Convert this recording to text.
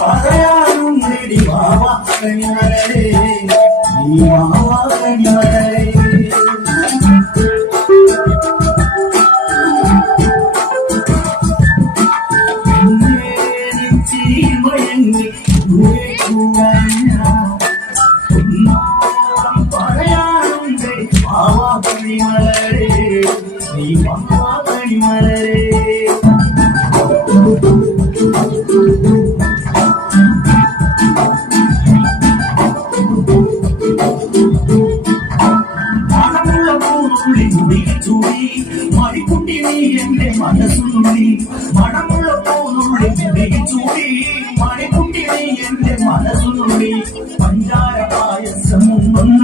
പറയാനുണ്ടടി മാവാ കണിമലരേ നീ മാവാ കണിമലരേ പറയാനുണ്ടടി മാവാ കണിമലരേ നീ മാവാ കണിമലരേ മണിക്കുട്ടി നീ എന്റെ മനസ്സുള്ളി മണ